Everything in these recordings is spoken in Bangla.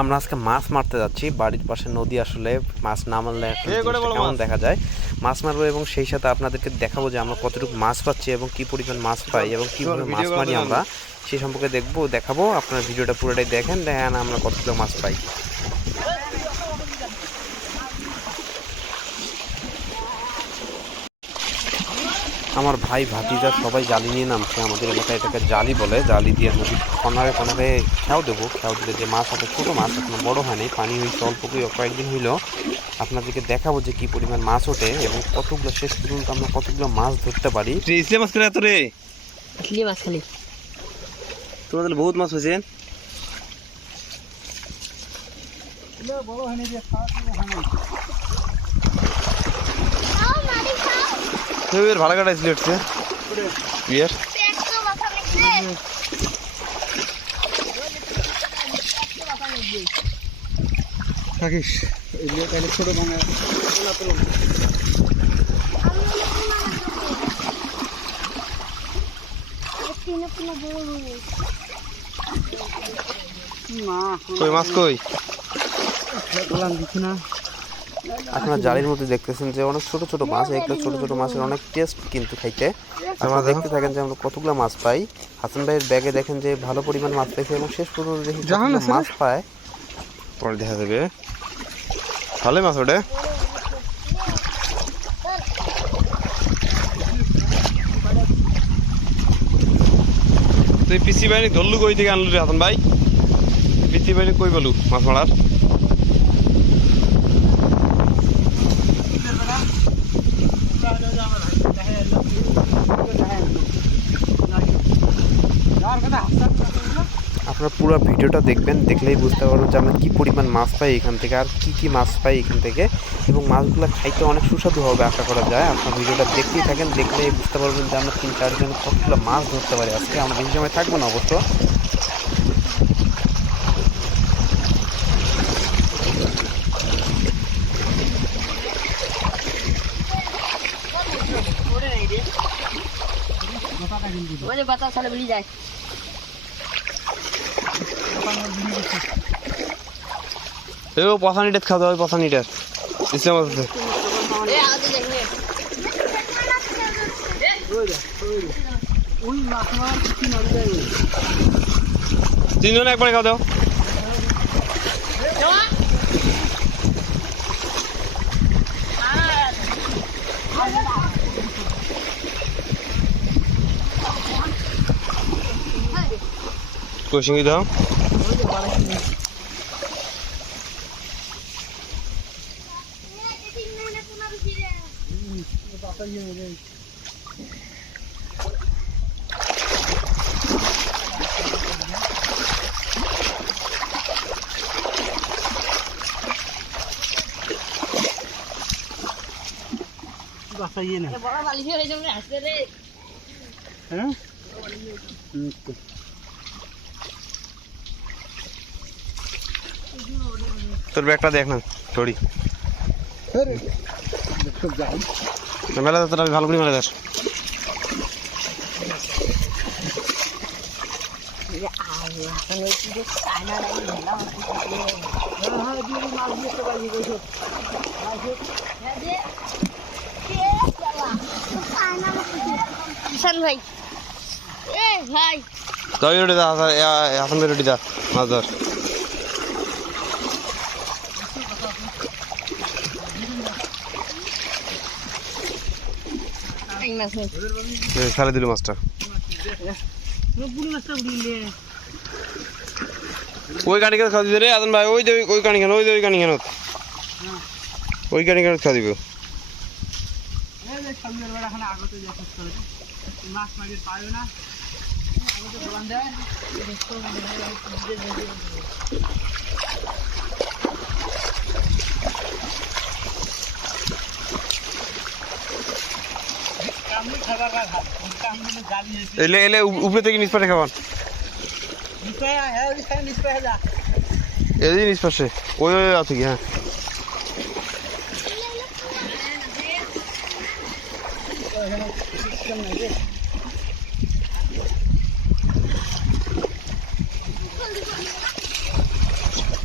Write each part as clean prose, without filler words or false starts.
আমরা আজকে মাছ মারতে যাচ্ছি। বাড়ির পাশে নদী, আসলে মাছ না মারলে কেমন দেখা যায়। মাছ মারবো এবং সেই সাথে আপনাদেরকে দেখাবো যে আমরা কতটুকু মাছ পাচ্ছি এবং কি পরিমাণ মাছ পাই এবং কীভাবে মাছ মারি আমরা সেই সম্পর্কে দেখাবো। আপনারা ভিডিওটা পুরোটাই দেখেন আমরা কতগুলো মাছ পাই। আমার ভাই ভাতিজা সবাই জালি নিয়ে নামছে। আমাদের এলাকায় এটাকে জালি বলে। জালি দিয়ে নদীর কোনারে কোনারে খেয়াও দেবো। খেয়াও দিলে যে মাছ আছে, ছোটো মাছ, এখনো বড় হয়নি, পানি হয়েছে অল্প কয়েকদিন হইলেও আপনাদেরকে দেখাবো যে কি পরিমাণ মাছ ওঠে এবং কতগুলো শেষ পর্যন্ত আমরা কতগুলো মাছ ধরতে পারি। তোমাদের বহুত মাছ হয়েছে। ভালো কাটাইছিল হচ্ছে বিয়ের থাকিস ছোট কই মাছ কই দিচ্ছি না। আপনারা জালির মধ্যে দেখতেছেন যে অনেক ছোট ছোট মাছ। একটা ছোট ছোট মাছের অনেক টেস্ট কিন্তু খাইতে। আপনারা দেখতে থাকেন যে আমরা কতগুলো মাছ পাই। হাসান ভাইয়ের ব্যাগে দেখেন যে ভালো পরিমাণ মাছ পাইছে এবং শেষ পর্যন্ত দেখি মাছ পায়। পরে দেখা যাবে ভালোই মাছ ওঠে। তুই পিসি বাহিনী ধরলু কই থেকে আনলু রে হাসান ভাই? পিসি বাহিনী কই বলু মাছ মারার? আপনারা পুরো ভিডিওটা দেখবেন, দেখলেই বুঝতে পারবেন যে আমরা কী পরিমাণ মাছ পাই এখান থেকে, আর কি মাছ পাই এখান থেকে, এবং মাছগুলো খাইতে অনেক সুস্বাদু হবে আশা করা যায়। আপনার ভিডিওটা দেখতেই থাকেন, দেখলেই বুঝতে পারবেন যে আমরা 3-4 জন কতগুলো মাছ ধরতে পারি আজকে। আমরা বেশি সময় থাকবো না অবশ্য। পছানিটা খাওয়া হবে, পছানিটা ইসলাম আছে। তিনজন একবারে খাওয়া দাও। কোশিঙ্গি দাও। তোর ব্যাগটা দেখ না সরি মেলা তোর ভালো করে মেলা দেখ। ভাই ভাই হাসান ভাই রুটি দা মাছ ধর। ছাড়ে দিল মাছটা। ওই কানি কেন খাওয়া দিবে রে হাসান ভাই? ওই কানি কেন? ওই কানি কেন? ওই কানি কেন খাওয়া দিবে? এলে উপরে থেকে নিচ পাশে খাওয়ান। এই নিচ পাশে ওই আছে কি? হ্যাঁ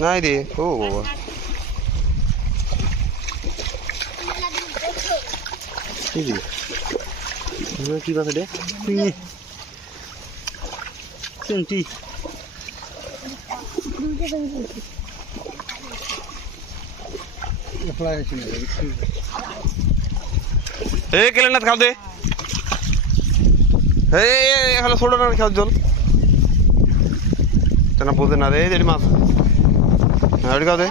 নাই রে ও বাবা কি রে কি কথা রে চিংটি এই কেলেন খাও দে এই এখানে ছোট না খাও জল না বোঝে না রে এই মাছ খাও দে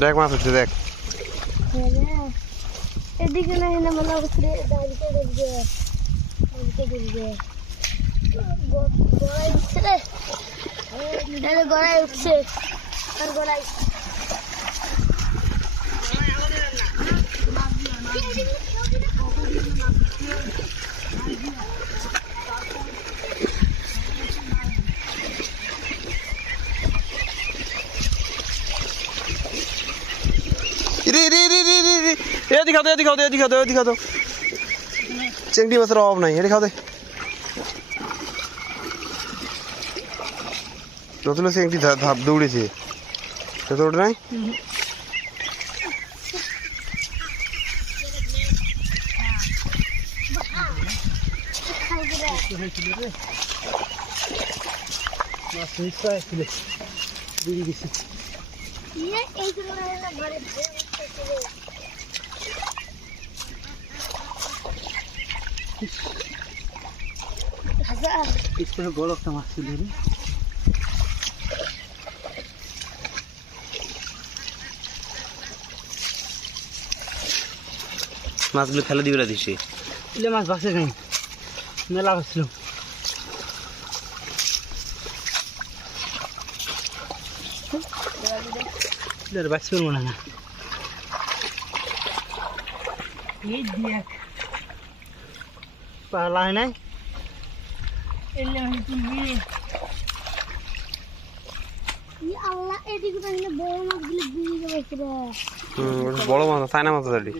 দেখ মাছ হচ্ছে দেখ এদিকে না এনে মনে হচ্ছে দাঁড়িয়ে দেখবে গড়াই উঠছে রে গড়াই উঠছে আর গড়াই এদিকে খাও চিংড়ি মাছের অভাব নাই এটি খাও দে নতুন চিংড়ি ধাপ দৌড়েছে তো ওটা নাই বড় একটা মাছ ছিল রে মাছগুলো ফেলে দিবে দিছি ইলে মাছ বাঁচে নাই মেলা বাঁচছিল বাঁচবে মনে হয় না এই দেখ পালা হয় নাই আল্লাহ এদিকে বড় মাছগুলো দিয়ে যাচ্ছে রে বড় মাছ চায়না মাছ দাদা